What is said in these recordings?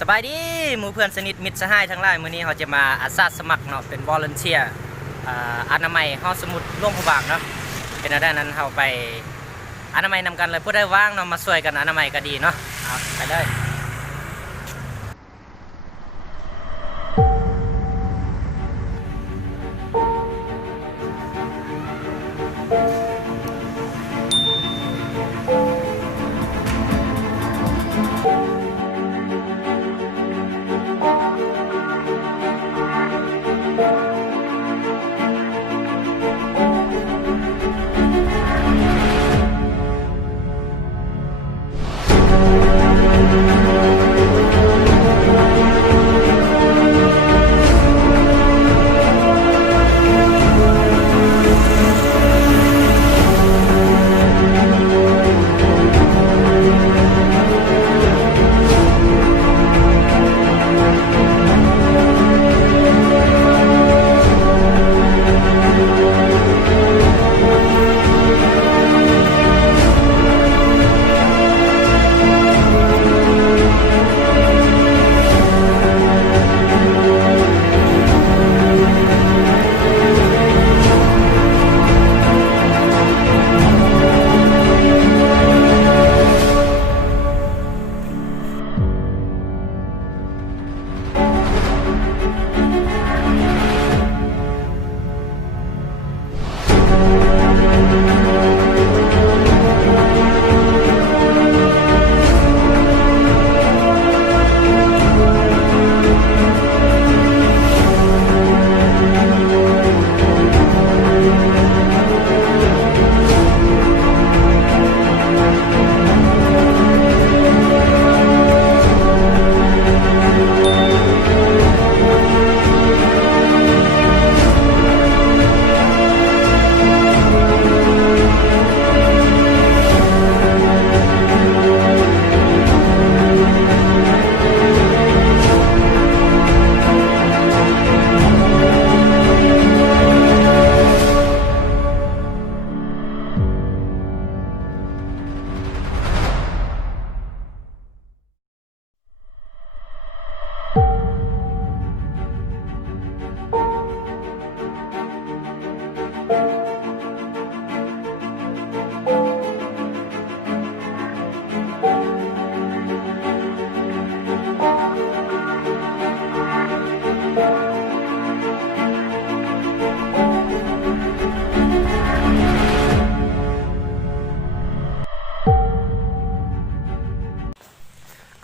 สบายดีหมู่เพื่อนสนิทมิตรสหายทั้งหลายมื้อนี้เราจะมาอาสาสมัครเนาะเป็นวอลันเทียร์อนามัยห้องสมุดร่วมพระบางเนาะเป็นด้านนั้นเราไปอนามัยนำกันเลยผู้ได้ว่างเนาะมาช่วยกันอนามัยก็ดีเนาะเอาไปเลย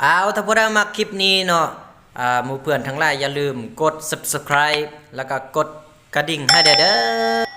เอาถ้าผู้ใดมาคลิปนี้เนาะหมู่เพื่อนทั้งหลายอย่าลืมกด Subscribe แล้วก็กดกระดิ่งให้เด้อ